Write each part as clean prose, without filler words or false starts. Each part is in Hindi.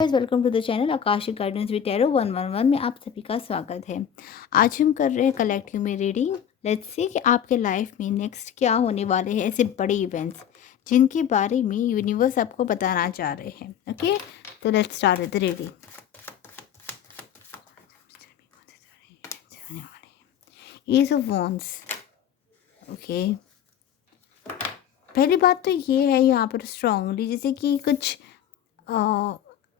Welcome to the channel Akashic guidance with tarot 111 में आप सभी का स्वागत है। आज हम कर रहे हैं कलेक्टिव में रीडिंग। लेट्स सी कि आपके लाइफ में नेक्स्ट क्या होने वाले हैं, ऐसे बड़े इवेंट्स जिनके बारे में यूनिवर्स आपको बताना चाह रहे हैं। ओके, तो let's start with the reading. Ace of wands. Okay, पहली बात तो ये है यहाँ पर स्ट्रांगली, जैसे कि कुछ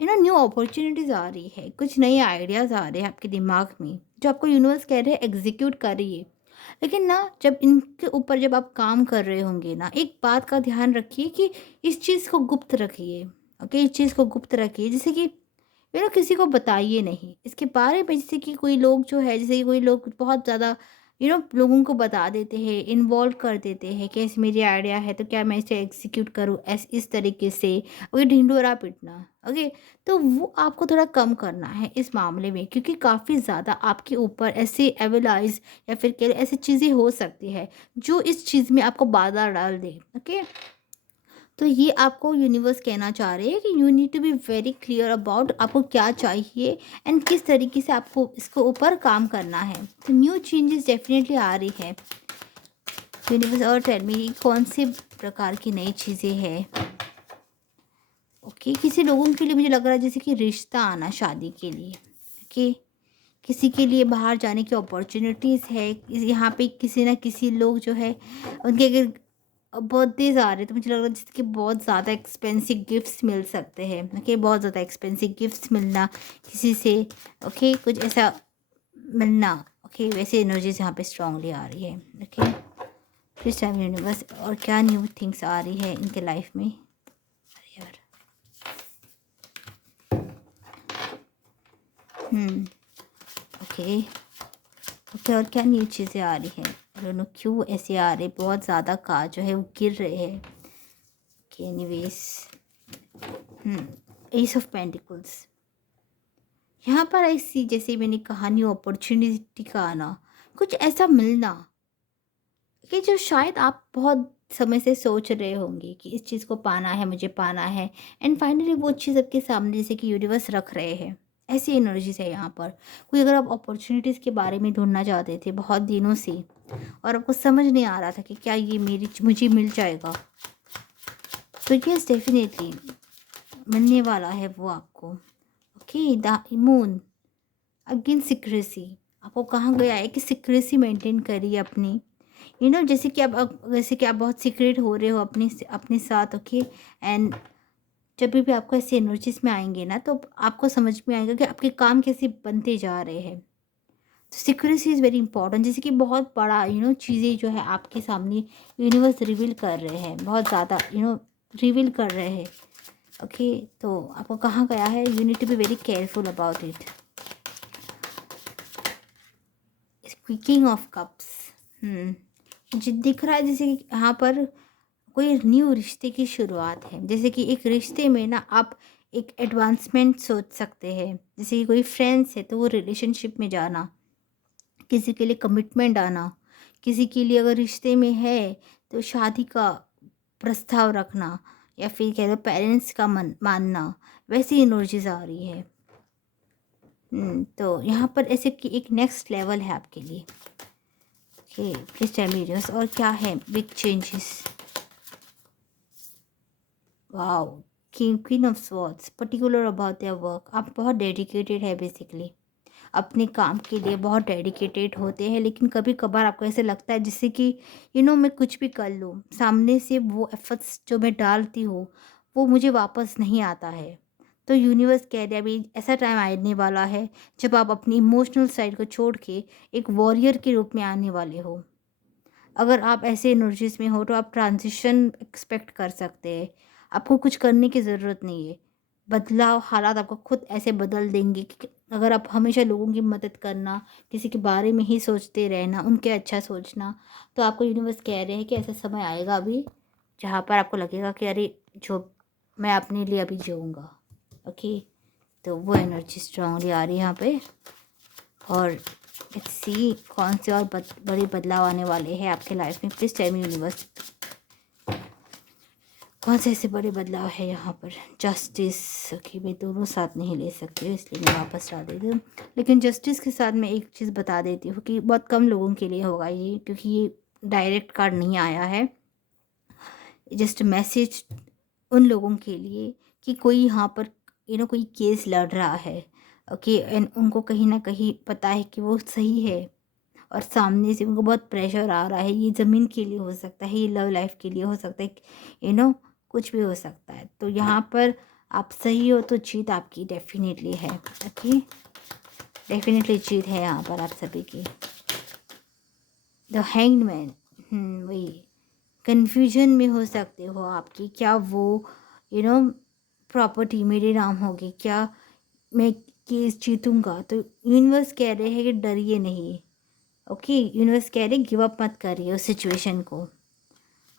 न्यू अपॉर्चुनिटीज़ आ रही है, कुछ नए आइडियाज़ आ रहे हैं आपके दिमाग में, जो आपको यूनिवर्स कह रहे हैं एग्जीक्यूट करिए। लेकिन ना, जब इनके ऊपर जब आप काम कर रहे होंगे ना, एक बात का ध्यान रखिए कि इस चीज़ को गुप्त रखिए। ओके, इस चीज़ को गुप्त रखिए, जैसे कि किसी को बताइए नहीं इसके बारे में। जैसे कि कोई लोग जो है, जैसे कि कोई लोग बहुत ज़्यादा लोगों को बता देते हैं, इन्वॉल्व कर देते हैं कि ऐसे मेरी आइडिया है तो क्या मैं इसे एग्जीक्यूट करूँ इस तरीके से। ओके, ढिंढोरा पीटना। ओके, तो वो आपको थोड़ा कम करना है इस मामले में, क्योंकि काफ़ी ज़्यादा आपके ऊपर ऐसे एविलाइज या फिर कह ऐसी चीज़ें हो सकती है जो इस चीज़ में आपको बाधा डाल दे। ओके, तो ये आपको यूनिवर्स कहना चाह रहे हैं कि you need to be very clear about आपको क्या चाहिए एंड किस तरीके से आपको इसके ऊपर काम करना है। तो न्यू चेंजेस डेफिनेटली आ रही है यूनिवर्स। और टेल मी कौन से प्रकार की नई चीज़ें हैं। ओके, किसी लोगों के लिए मुझे लग रहा है जैसे कि रिश्ता आना शादी के लिए। ओके, किसी के लिए बाहर जाने की अपॉर्चुनिटीज़ है। यहाँ पे किसी ना किसी लोग जो है उनके अगर बर्थडेज आ रहे तो मुझे लग रहा है जैसे कि बहुत ज़्यादा एक्सपेंसिव गिफ्ट्स मिल सकते हैं। ओके, बहुत ज़्यादा एक्सपेंसिव गिफ्ट्स मिलना किसी से। ओके, कुछ ऐसा मिलना। ओके, वैसे एनर्जीज यहाँ पे स्ट्रांगली आ रही है। ओके, प्लीज टाइम यूनिवर्स, और क्या न्यू थिंग्स आ रही है इनके लाइफ में। अरे यार, ओके ओके, और क्या न्यू चीज़ें आ रही हैं। दोनों क्यों ऐसे आ रहे, बहुत ज़्यादा का जो है वो गिर रहे हैं। Okay, anyways, S of pentacles. यहाँ पर ऐसी, जैसे मैंने कहा, न्यू अपॉर्चुनिटी का आना, कुछ ऐसा मिलना कि जो शायद आप बहुत समय से सोच रहे होंगे कि इस चीज़ को पाना है, मुझे पाना है, एंड फाइनली वो चीज़ आपके सामने जैसे कि यूनिवर्स रख रहे हैं। ऐसी एनर्जीज है यहाँ पर। कोई अगर आप अपॉर्चुनिटीज़ के बारे में ढूंढना चाहते थे बहुत दिनों से और आपको समझ नहीं आ रहा था कि क्या ये मेरी मुझे मिल जाएगा, तो यस डेफिनेटली मिलने वाला है वो आपको। Okay, the moon again secrecy. आपको कहा गया है कि सिक्रेसी मेंटेन करिए अपनी। जैसे कि जैसे कि आप बहुत सीक्रेट हो रहे हो अपने अपने साथ। ओके, एंड जब भी आपको ऐसे एनर्जीज में आएंगे ना, तो आपको समझ में आएगा कि आपके काम कैसे बनते जा रहे हैं। तो सिक्रेसी इज़ वेरी इंपॉर्टेंट। जैसे कि बहुत बड़ा चीज़ें जो है आपके सामने यूनिवर्स रिवील कर रहे हैं, बहुत ज़्यादा रिवील कर रहे हैं। ओके, तो आपको कहा गया है you need to be very careful about it. King of cups. मुझे दिख रहा है जैसे कि यहाँ पर कोई न्यू रिश्ते की शुरुआत है। जैसे कि एक रिश्ते में ना आप एक एडवांसमेंट सोच सकते हैं। जैसे कि कोई फ्रेंड्स है तो वो रिलेशनशिप में जाना, किसी के लिए कमिटमेंट आना, किसी के लिए अगर रिश्ते में है तो शादी का प्रस्ताव रखना, या फिर कह लो पेरेंट्स का मानना, वैसी एनर्जीज आ रही है। तो यहाँ पर ऐसे कि एक नेक्स्ट लेवल है आपके लिए। Okay, please tell me videos, और क्या है big changes. Wow, queen of swords, particular about their work. आप बहुत डेडिकेटेड है बेसिकली, अपने काम के लिए बहुत डेडिकेटेड होते हैं। लेकिन कभी कभार आपको ऐसे लगता है जैसे कि मैं कुछ भी कर लूँ, सामने से वो एफर्ट्स जो मैं डालती हूँ वो मुझे वापस नहीं आता है। तो यूनिवर्स कह रहा है अभी ऐसा टाइम आने वाला है जब आप अपनी इमोशनल साइड को छोड़ के एक वॉरियर के रूप में आने वाले हो। अगर आप ऐसे एनर्जीज में हो तो आप ट्रांजिशन एक्सपेक्ट कर सकते हैं। आपको कुछ करने की ज़रूरत नहीं है। बदलाव, हालात आपको खुद ऐसे बदल देंगे कि अगर आप हमेशा लोगों की मदद करना, किसी के बारे में ही सोचते रहना, उनके अच्छा सोचना, तो आपको यूनिवर्स कह रहे हैं कि ऐसा समय आएगा अभी जहाँ पर आपको लगेगा कि अरे, जो मैं अपने लिए अभी जीऊँगा। ओके, तो वो एनर्जी स्ट्रांगली आ रही है यहाँ पे। और लेट्स सी कौन से और बड़े बदलाव आने वाले हैं आपके लाइफ में। प्लीज टेल मी यूनिवर्स, कौन से ऐसे बड़े बदलाव है यहाँ पर? जस्टिस। ओके, मैं दोनों साथ नहीं ले सकती हूँ, इसलिए मैं वापस ला देती हूँ। लेकिन जस्टिस के साथ मैं एक चीज़ बता देती हूँ कि बहुत कम लोगों के लिए होगा ये, क्योंकि ये डायरेक्ट कार्ड नहीं आया है। जस्ट मैसेज उन लोगों के लिए कि कोई यहाँ पर कोई केस लड़ रहा है। ओके, एंड उनको कहीं ना कहीं पता है कि वो सही है, और सामने से उनको बहुत प्रेशर आ रहा है। ये ज़मीन के लिए हो सकता है, ये लव लाइफ के लिए हो सकता है, यू नो कुछ भी हो सकता है। तो यहाँ पर आप सही हो तो जीत आपकी डेफिनेटली है। ओके, डेफिनेटली जीत है यहाँ पर आप सभी की। द हैंग्ड मैन, वही कन्फ्यूजन में हो सकते हो आपकी, क्या वो यू नो प्रॉपर्टी मेरे नाम होगी, क्या मैं केस जीतूंगा? तो यूनिवर्स कह रहे हैं कि डरिए नहीं। ओके, यूनिवर्स कह रहे गिव अप मत करिए उस सिचुएशन को।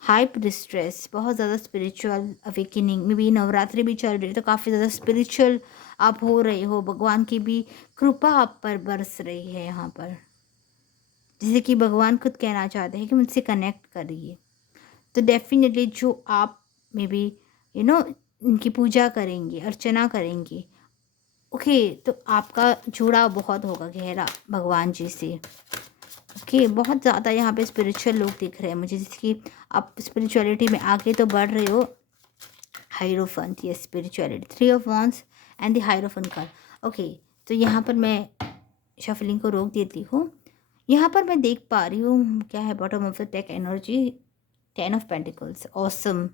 हाइप डिस्ट्रेस, बहुत ज़्यादा स्पिरिचुअल अवेकनिंग में भी, नवरात्रि भी चल रही है तो काफ़ी ज़्यादा स्पिरिचुअल आप हो रहे हो, भगवान की भी कृपा आप पर बरस रही है यहाँ पर। जैसे कि भगवान खुद कहना चाहते हैं कि मुझसे कनेक्ट करिए। तो डेफिनेटली जो आप मे बी उनकी पूजा करेंगे, अर्चना करेंगे, ओके, तो आपका जुड़ाव बहुत होगा गहरा भगवान जी से। ओके, बहुत ज़्यादा यहाँ पे स्पिरिचुअल लोग दिख रहे हैं मुझे, जैसे कि आप स्पिरिचुअलिटी में आगे तो बढ़ रहे हो। हायरोफेंट, ये spirituality, 3 of wands and the hierophant card. Okay, तो यहाँ पर मैं शफलिंग को रोक देती हूँ। यहाँ पर मैं देख पा रही हूँ क्या है, bottom of the deck energy, 10 of pentacles, awesome.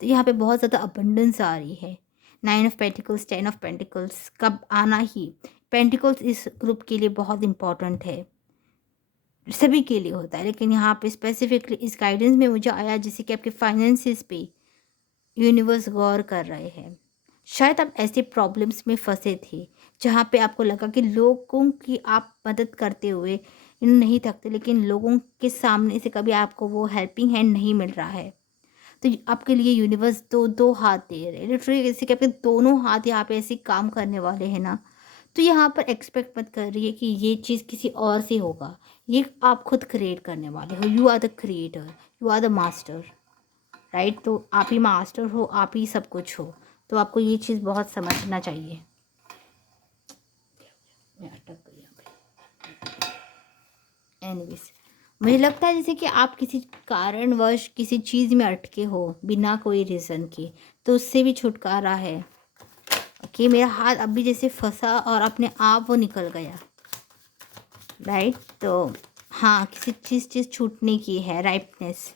तो यहाँ पे बहुत ज़्यादा अबंडेंस आ रही है। 9 ऑफ पेंटिकल्स, 10 ऑफ पेंटिकल्स कब आना ही, पेंटिकल्स इस ग्रुप के लिए बहुत इंपॉर्टेंट है, सभी के लिए होता है, लेकिन यहाँ पे स्पेसिफिकली इस गाइडेंस में मुझे आया जैसे कि आपके फाइनेंसिस पे यूनिवर्स गौर कर रहे हैं। शायद आप ऐसे प्रॉब्लम्स में फंसे थे जहाँ पे आपको लगा कि लोगों की आप मदद करते हुए नहीं थकते, लेकिन लोगों के सामने से कभी आपको वो हेल्पिंग हैंड नहीं मिल रहा है। तो आपके लिए यूनिवर्स दो दो हाथ दे रहे हैं, लिटरली जैसे कि आपके दोनों हाथ यहाँ पे ऐसे काम करने वाले हैं ना। तो यहाँ पर एक्सपेक्ट मत कर रही है कि ये चीज़ किसी और से होगा, ये आप खुद क्रिएट करने वाले हो। You are the creator, you are the master, right? तो आप ही मास्टर हो, आप ही सब कुछ हो। तो आपको ये चीज़ बहुत समझना चाहिए। मैं अटक गई यहाँ पे। एनीवेज, मुझे लगता है जैसे कि आप किसी कारणवश किसी चीज़ में अटके हो बिना कोई रीज़न के, तो उससे भी छुटकारा है। ओके, मेरा हाथ अभी जैसे फंसा और अपने आप वो निकल गया, राइट? तो हाँ, किसी चीज़ छूटने की है, राइपनेस।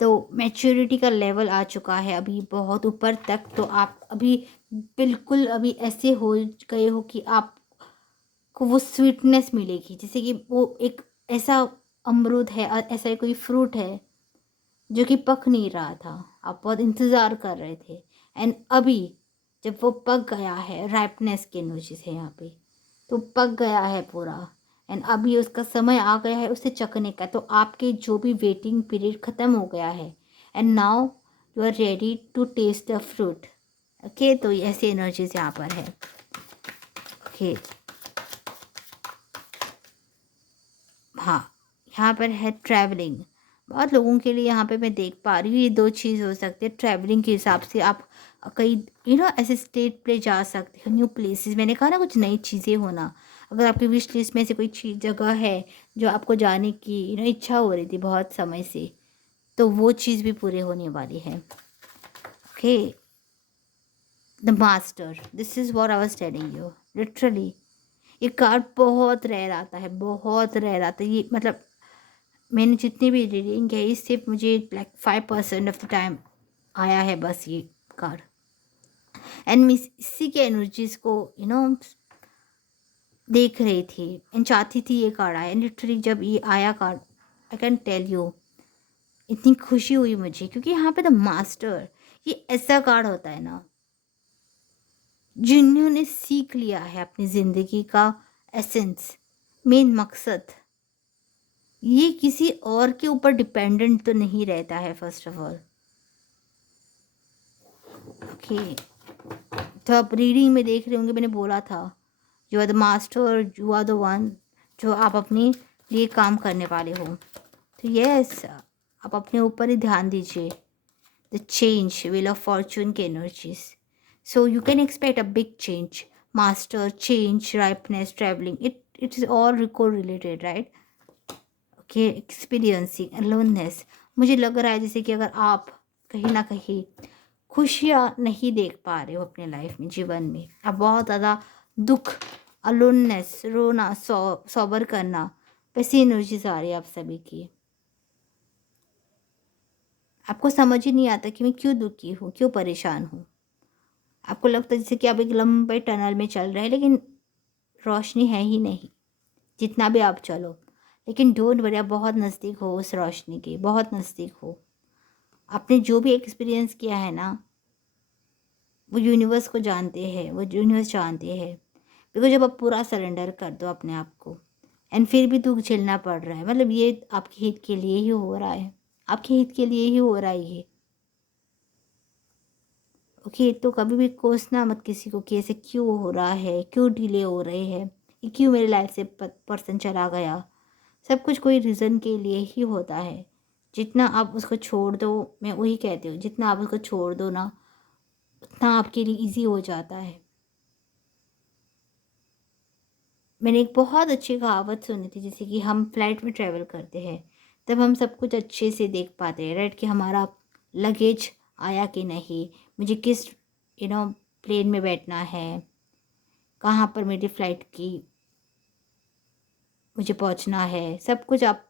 तो मैच्योरिटी का लेवल आ चुका है अभी बहुत ऊपर तक। तो आप अभी बिल्कुल अभी ऐसे हो गए हो कि आपको वो स्वीटनेस मिलेगी, जैसे कि वो एक ऐसा अमरूद है और ऐसा कोई फ्रूट है जो कि पक नहीं रहा था, आप बहुत इंतज़ार कर रहे थे, एंड अभी जब वो पक गया है, राइपनेस के नोचिस है यहाँ पे, तो पक गया है पूरा, एंड अभी उसका समय आ गया है उसे चखने का। तो आपके जो भी वेटिंग पीरियड ख़त्म हो गया है, and now you are ready to test the fruit. Okay, तो ऐसी एनर्जीज यहाँ पर है। ओके, हाँ, यहाँ पर है ट्रैवलिंग। बहुत लोगों के लिए यहाँ पे मैं देख पा रही हूँ ये दो चीज़ हो सकती है। ट्रैवलिंग के हिसाब से आप कई ऐसे स्टेट पे जा सकते हो, न्यू प्लेसेस। मैंने कहा ना, कुछ नई चीज़ें होना। अगर आपकी विश लिस्ट में से कोई चीज़ जगह है जो आपको जाने की इच्छा हो रही थी बहुत समय से, तो वो चीज़ भी पूरे होने वाली है। Okay, the master, this is what I was telling you, literally ये कार्ड बहुत रेयर आता है, बहुत रेयर आता है ये। मतलब मैंने जितनी भी रीडिंग है, सिर्फ मुझे लाइक 5% ऑफ द टाइम आया है बस ये कार्ड। एंड मैं इसी के एनर्जीज को देख रही थी एंड चाहती थी ये कार्ड आया। लिटरली जब ये आया card, I can tell you इतनी खुशी हुई मुझे, क्योंकि यहाँ पे द मास्टर, ये ऐसा कार्ड होता है ना, जिन्होंने सीख लिया है अपनी ज़िंदगी का एसेंस, मेन मकसद। ये किसी और के ऊपर डिपेंडेंट तो नहीं रहता है फर्स्ट ऑफ ऑल। ओके, तो आप रीडिंग में देख रहे होंगे, मैंने बोला था you are the master, you are the one, जो आप अपने लिए काम करने वाले हो। तो यस, आप अपने ऊपर ही ध्यान दीजिए, the change, wheel of fortune के energies. So you can expect a big change. Master, change, ripeness, traveling. It is all correlated, right? Okay, experiencing aloneness. मुझे लग रहा है जैसे कि अगर आप कहीं ना कहीं खुशियाँ नहीं देख पा रहे हो अपने लाइफ में, जीवन में, आप बहुत ज़्यादा दुख, अलोननेस, रोना, सॉबर करना, वैसी एनर्जीज आ रही है आप सभी की। आपको समझ ही नहीं आता कि मैं क्यों दुखी हूँ, क्यों परेशान हूँ। आपको लगता है जैसे कि आप एक लंबे टनल में चल रहे हैं, लेकिन रोशनी है ही नहीं, जितना भी आप चलो। लेकिन डोंट वरी, आप बहुत नज़दीक हो उस रोशनी के, बहुत नज़दीक हो। आपने जो भी एक्सपीरियंस किया है ना, वो यूनिवर्स को जानते हैं, वो यूनिवर्स जानते हैं। बिकॉज जब आप पूरा सरेंडर कर दो अपने आप को, एंड फिर भी दुख झेलना पड़ रहा है, मतलब ये आपके हित के लिए ही हो रहा है, आपके हित के लिए ही हो रहा है ये। ओके, तो कभी भी कोसना मत किसी को कि ऐसे क्यों हो रहा है, क्यों डिले हो रहे हैं, ये क्यों मेरे लाइफ से पर्सन चला गया। सब कुछ कोई रीज़न के लिए ही होता है। जितना आप उसको छोड़ दो, मैं वही कहती हूँ, जितना आप उसको छोड़ दो ना, उतना आपके लिए ईजी हो जाता है। मैंने एक बहुत अच्छी कहावत सुनी थी, जैसे कि हम फ्लाइट में ट्रैवल करते हैं तब हम सब कुछ अच्छे से देख पाते हैं, राइट, कि हमारा लगेज आया कि नहीं, मुझे किस प्लेन में बैठना है, कहाँ पर मेरी फ़्लाइट की मुझे पहुँचना है, सब कुछ आप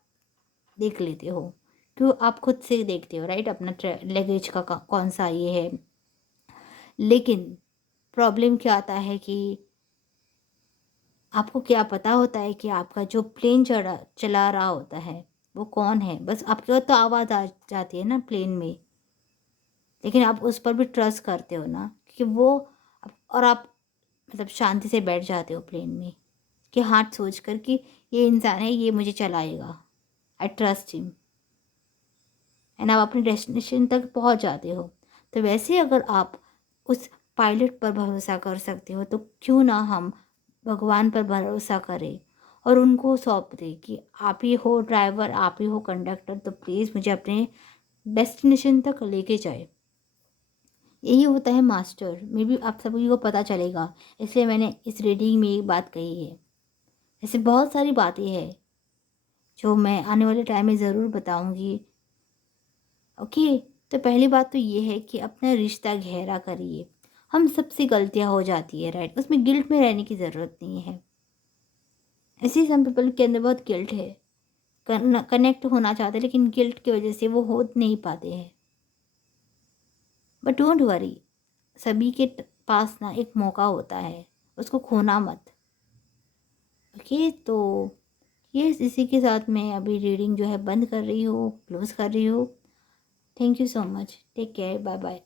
देख लेते हो। क्यों, आप खुद से देखते हो, राइट, अपना लगेज का कौन सा ये है। लेकिन प्रॉब्लम क्या आता है कि आपको क्या पता होता है कि आपका जो प्लेन चला रहा होता है वो कौन है। बस आपके तो आवाज़ आ जाती है ना प्लेन में, लेकिन आप उस पर भी ट्रस्ट करते हो ना कि वो और आप मतलब शांति से बैठ जाते हो प्लेन में, कि हाथ सोच कर कि ये इंसान है, ये मुझे चलाएगा, आई ट्रस्ट हिम, एंड आप अपने डेस्टिनेशन तक पहुंच जाते हो। तो वैसे अगर आप उस पायलट पर भरोसा कर सकते हो, तो क्यों ना हम भगवान पर भरोसा करें और उनको सौंप दें कि आप ही हो ड्राइवर, आप ही हो कंडक्टर, तो प्लीज़ मुझे अपने डेस्टिनेशन तक लेके जाए। यही होता है मास्टर। मे बी आप सभी को पता चलेगा, इसलिए मैंने इस रीडिंग में ये बात कही है। ऐसे बहुत सारी बातें हैं जो मैं आने वाले टाइम में ज़रूर बताऊंगी। ओके, तो पहली बात तो ये है कि अपना रिश्ता गहरा करिए। हम सबसे गलतियां हो जाती है, राइट, उसमें गिल्ट में रहने की ज़रूरत नहीं है। ऐसे सम पीपल के अंदर बहुत गिल्ट है, कनेक्ट होना चाहते हैं लेकिन गिल्ट की वजह से वो हो नहीं पाते हैं। बट डोंट वरी, सभी के पास ना एक मौका होता है, उसको खोना मत। ओके, तो ये इसी के साथ मैं अभी रीडिंग जो है बंद कर रही हूँ, क्लोज कर रही हूँ। Thank you so much, take care, bye bye.